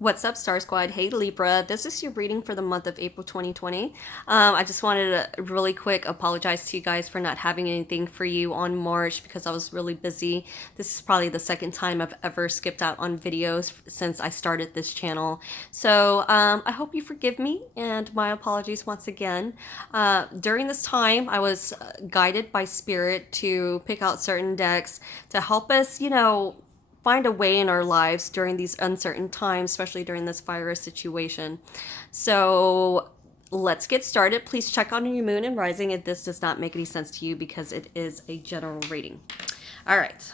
What's up, Star Squad? Hey, Libra. This is your reading for the month of April 2020. I just wanted to really quick apologize to you guys for not having anything for you on March because I was really busy. This is probably the second time I've ever skipped out on videos since I started this channel. So I hope you forgive me and my apologies once again. During this time, I was guided by Spirit to pick out certain decks to help us, find a way in our lives during these uncertain times, especially during this virus situation. So let's get started. Please check on your moon and rising if this does not make any sense to you because it is a general reading. All right.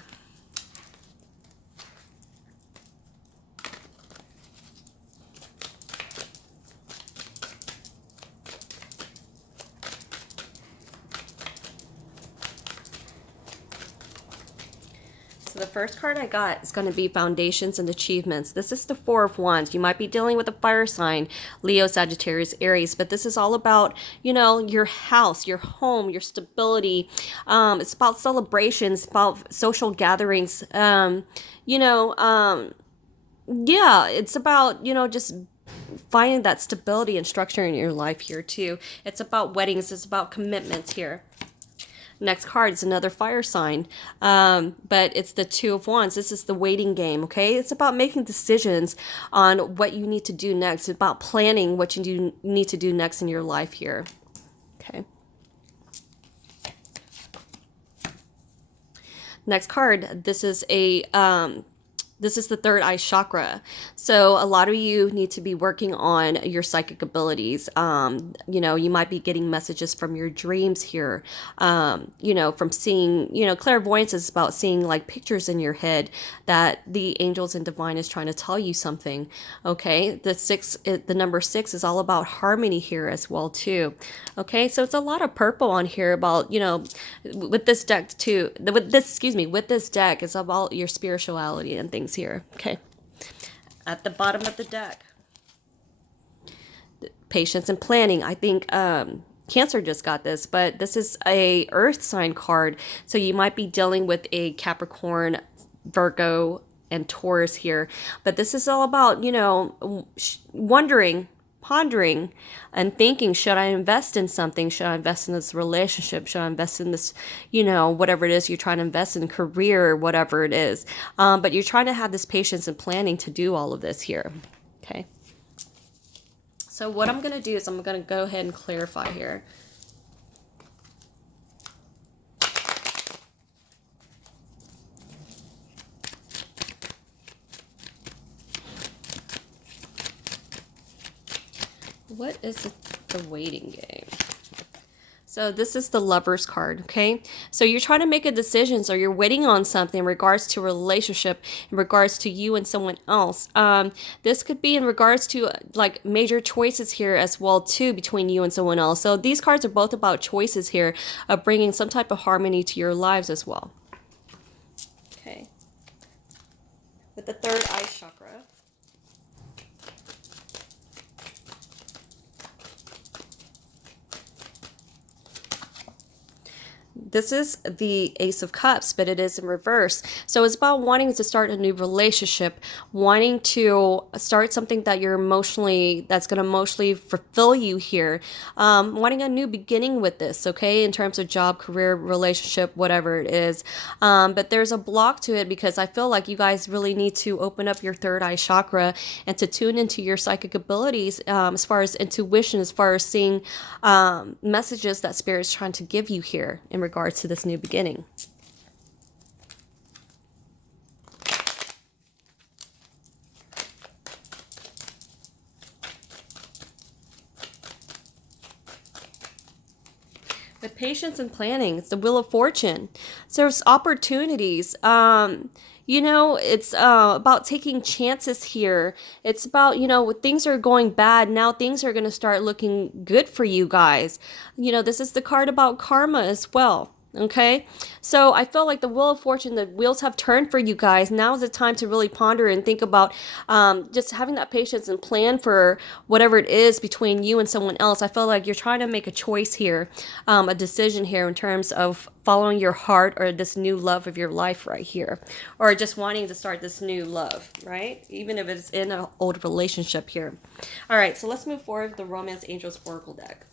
So the first card I got is going to be Foundations and Achievements. This is the Four of Wands. You might be dealing with a fire sign, Leo, Sagittarius, Aries, but this is all about, your house, your home, your stability. It's about celebrations, about social gatherings. Yeah, it's about, just finding that stability and structure in your life here too. It's about weddings. It's about commitments here. Next card is another fire sign, but it's the Two of Wands. This is the waiting game, okay? It's about making decisions on what you need to do next. It's about planning what you need to do next in your life here, okay? Next card, this is the third eye chakra. So a lot of you need to be working on your psychic abilities. You might be getting messages from your dreams here. From seeing, clairvoyance is about seeing like pictures in your head that the angels and divine is trying to tell you something. Okay. The number 6 is all about harmony here as well too. Okay. So it's a lot of purple on here about, with this deck too, with this deck is about your spirituality and things here. Okay. At the bottom of the deck, patience and planning. I think Cancer just got this, but this is a earth sign card. So you might be dealing with a Capricorn, Virgo, and Taurus here. But this is all about, wondering, pondering, and thinking, should I invest in something? Should I invest in this relationship? Should I invest in this, whatever it is you're trying to invest in, career, whatever it is. But you're trying to have this patience and planning to do all of this here. Okay. So what I'm going to do is I'm going to go ahead and clarify here. What is the waiting game? So this is the Lover's card, okay? So you're trying to make a decision, so you're waiting on something in regards to a relationship, in regards to you and someone else. This could be in regards to like major choices here as well too between you and someone else. So these cards are both about choices here of bringing some type of harmony to your lives as well. Okay. With the third eye chakra. This is the Ace of Cups, but it is in reverse. So it's about wanting to start a new relationship, wanting to start something that that's going to emotionally fulfill you here, wanting a new beginning with this, okay, in terms of job, career, relationship, whatever it is. But there's a block to it because I feel like you guys really need to open up your third eye chakra and to tune into your psychic abilities as far as intuition, as far as seeing messages that Spirit's trying to give you here in regards to this new beginning. With patience and planning, it's the Wheel of Fortune. So there's opportunities. It's about taking chances here. It's about, when things are going bad, now things are going to start looking good for you guys. This is the card about karma as well. Okay, so I feel like the wheel of fortune, the wheels have turned for you guys. Now is the time to really ponder and think about just having that patience and plan for whatever it is between you and someone else. I feel like you're trying to make a choice here, a decision here in terms of following your heart or this new love of your life right here, or just wanting to start this new love, right? Even if it's in an old relationship here. All right, so let's move forward with the Romance Angels Oracle deck.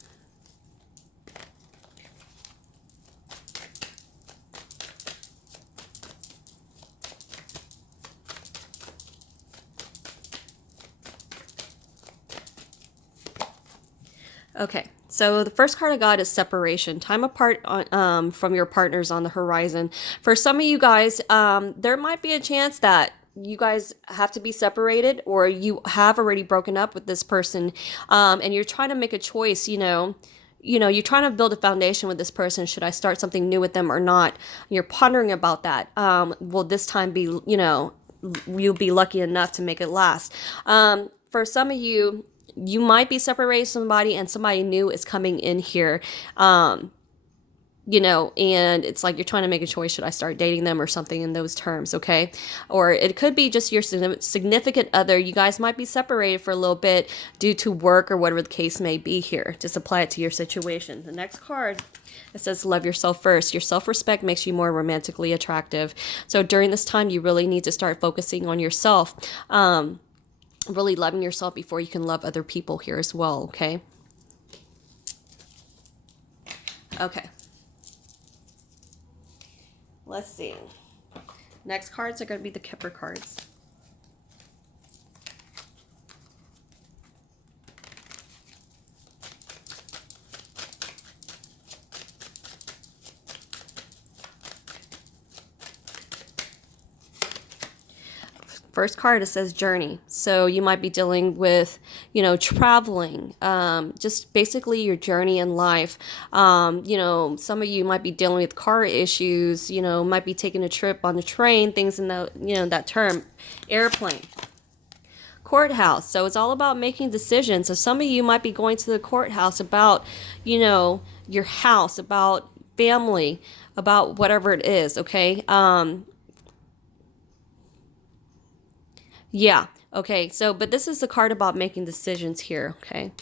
Okay, so the first card I got is separation, time apart from your partners on the horizon. For some of you guys, there might be a chance that you guys have to be separated, or you have already broken up with this person, and you're trying to make a choice. You're trying to build a foundation with this person. Should I start something new with them or not? You're pondering about that. Will this time be, you'll be lucky enough to make it last? For some of you, you might be separated from somebody and somebody new is coming in here. And it's like you're trying to make a choice. Should I start dating them or something in those terms? Okay. Or it could be just your significant other. You guys might be separated for a little bit due to work or whatever the case may be here. Just apply it to your situation. The next card, it says, love yourself first. Your self-respect makes you more romantically attractive. So during this time, you really need to start focusing on yourself. Really loving yourself before you can love other people here as well. Okay. Okay. Let's see. Next cards are going to be the Kipper cards. First card, it says journey. So you might be dealing with, traveling, just basically your journey in life. Some of you might be dealing with car issues, might be taking a trip on the train, things in the, that term, airplane. Courthouse. So it's all about making decisions. So some of you might be going to the courthouse about, your house, about family, about whatever it is. Okay. Yeah. Okay. So, but this is the card about making decisions here. Okay.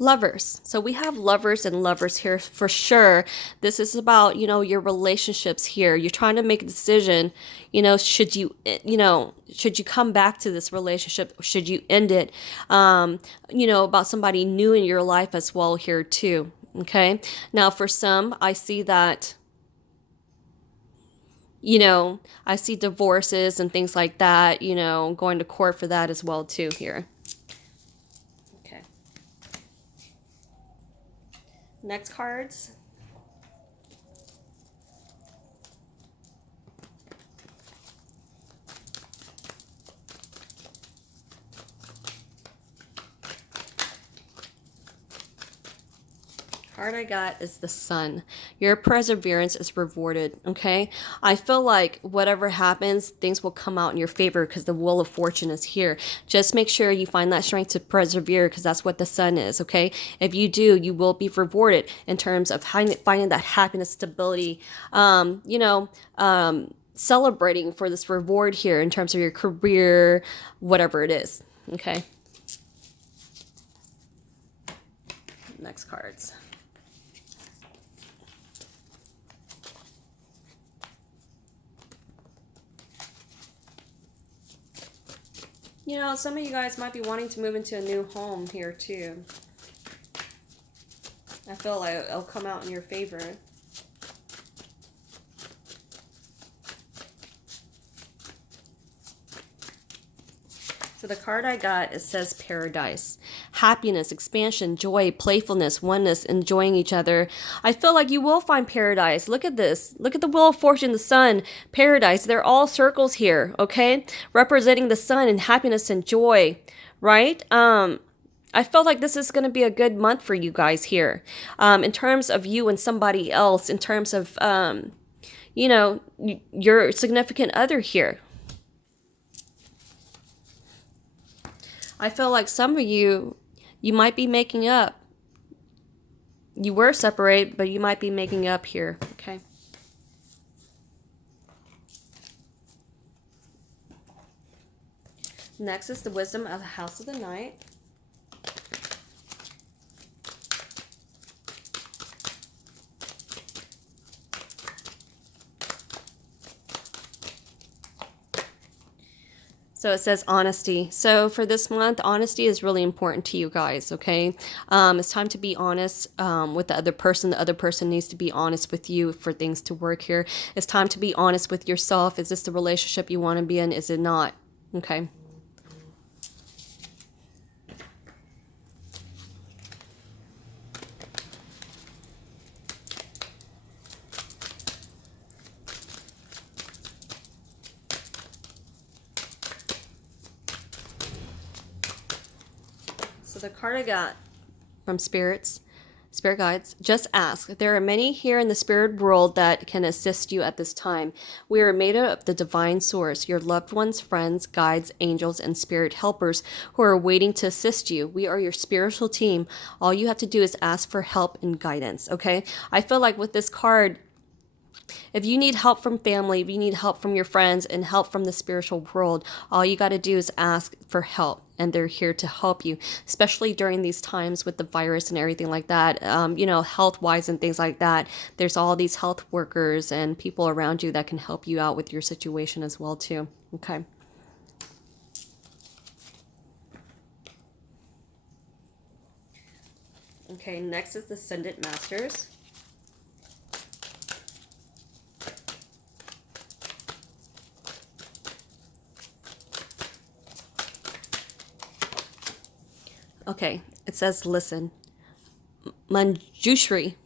Lovers. So we have lovers and lovers here for sure. This is about, your relationships here. You're trying to make a decision, should you come back to this relationship? Should you end it? About somebody new in your life as well here too. Okay. Now for some, I see that, I see divorces and things like that, going to court for that as well too here. Okay. Next cards. Card I got is the Sun. Your perseverance is rewarded, okay? I feel like whatever happens, things will come out in your favor because the wheel of fortune is here. Just make sure you find that strength to persevere because that's what the Sun is, okay? If you do, you will be rewarded in terms of finding that happiness, stability, celebrating for this reward here in terms of your career, whatever it is, okay? Next cards. Some of you guys might be wanting to move into a new home here too. I feel like it'll come out in your favor. So the card I got, it says paradise. Happiness, expansion, joy, playfulness, oneness, enjoying each other. I feel like you will find paradise. Look at this. Look at the wheel of fortune, the sun, paradise. They're all circles here, okay? Representing the sun and happiness and joy, right? I felt like this is going to be a good month for you guys here. In terms of you and somebody else, in terms of, your significant other here. I feel like some of you might be making up. you were separate, but you might be making up here. Okay. Next is the wisdom of the House of the Night. So it says honesty. So for this month, honesty is really important to you guys, okay? It's time to be honest with the other person. The other person needs to be honest with you for things to work here. It's time to be honest with yourself. Is this the relationship you want to be in? Is it not? Okay. So the card I got from spirit guides, just ask. There are many here in the spirit world that can assist you at this time. We are made up of the divine source, your loved ones, friends, guides, angels, and spirit helpers who are waiting to assist you. We are your spiritual team. All you have to do is ask for help and guidance, okay? I feel like with this card, if you need help from family, if you need help from your friends and help from the spiritual world, all you got to do is ask for help. And they're here to help you, especially during these times with the virus and everything like that. You know, health-wise and things like that. There's all these health workers and people around you that can help you out with your situation as well, too. Okay. Okay, next is the Ascendant Masters. Okay, it says listen. Manjushri.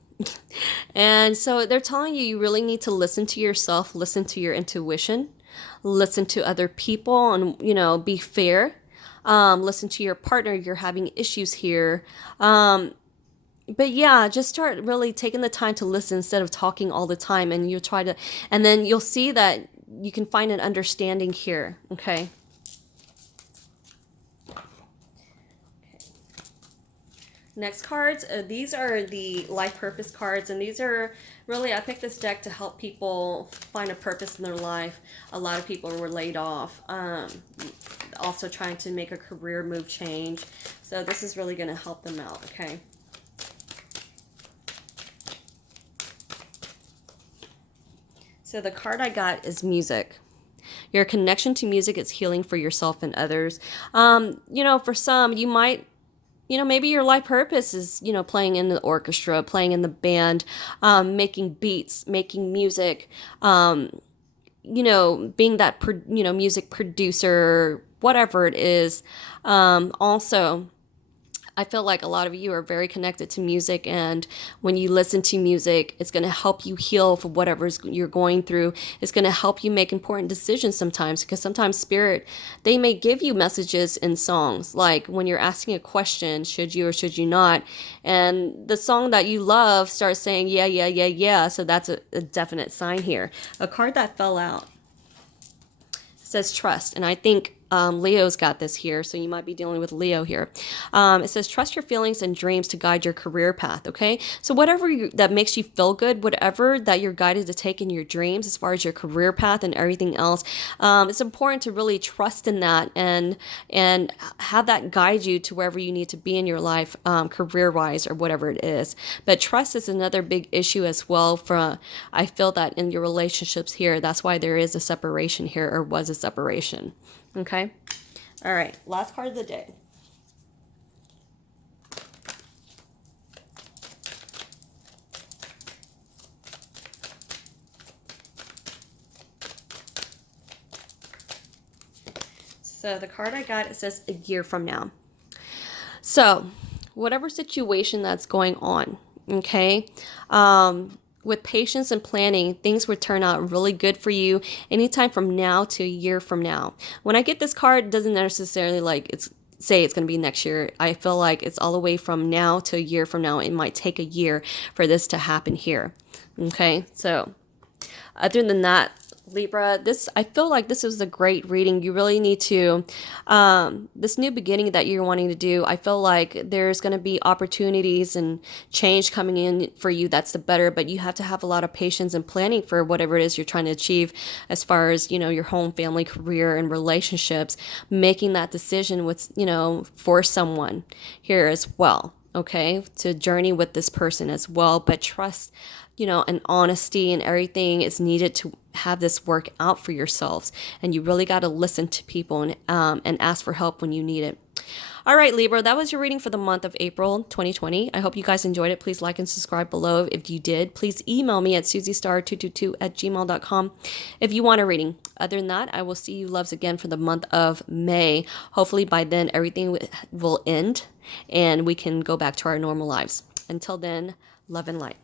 And so they're telling you really need to listen to yourself, listen to your intuition, listen to other people, and, you know, be fair. Listen to your partner. You're having issues here. But yeah, just start really taking the time to listen instead of talking all the time. And you'll try to, and then you'll see that you can find an understanding here. Okay. Next cards, these are the life purpose cards, and these are really, I picked this deck to help people find a purpose in their life. A lot of people were laid off, also trying to make a career move change. So this is really going to help them out, okay? So the card I got is music. Your connection to music is healing for yourself and others. You know, for some, you might, you know, maybe your life purpose is, you know, playing in the orchestra, playing in the band, making beats, making music, you know, being that, you know, music producer, whatever it is. Also, I feel like a lot of you are very connected to music, and when you listen to music, it's going to help you heal for whatever you're going through. It's going to help you make important decisions sometimes, because sometimes spirit, they may give you messages in songs, like when you're asking a question, should you or should you not? And the song that you love starts saying, yeah, yeah, yeah, yeah. So that's a definite sign here. A card that fell out says trust, and I think Leo's got this here, so you might be dealing with Leo here. It says trust your feelings and dreams to guide your career path, okay? So whatever that makes you feel good, whatever that you're guided to take in your dreams as far as your career path and everything else, it's important to really trust in that and have that guide you to wherever you need to be in your life, career-wise or whatever it is. But trust is another big issue as well. I feel that in your relationships here, that's why there is a separation here, or was a separation. Okay. All right. Last card of the day. So the card I got, it says a year from now. So whatever situation that's going on, okay, with patience and planning, things would turn out really good for you anytime from now to a year from now. When I get this card, it doesn't necessarily say it's going to be next year. I feel like it's all the way from now to a year from now. It might take a year for this to happen here. Okay, so other than that, Libra, I feel like this is a great reading. You really need to, this new beginning that you're wanting to do, I feel like there's going to be opportunities and change coming in for you. That's the better, but you have to have a lot of patience and planning for whatever it is you're trying to achieve as far as, your home, family, career, and relationships, making that decision with, for someone here as well. Okay, to journey with this person as well, but trust, and honesty and everything is needed to have this work out for yourselves. And you really got to listen to people and ask for help when you need it. All right, Libra, that was your reading for the month of April 2020. I hope you guys enjoyed it. Please like and subscribe below if you did. Please email me at susiestar222@gmail.com if you want a reading. Other than that, I will see you loves again for the month of May. Hopefully by then everything will end and we can go back to our normal lives. Until then, love and light.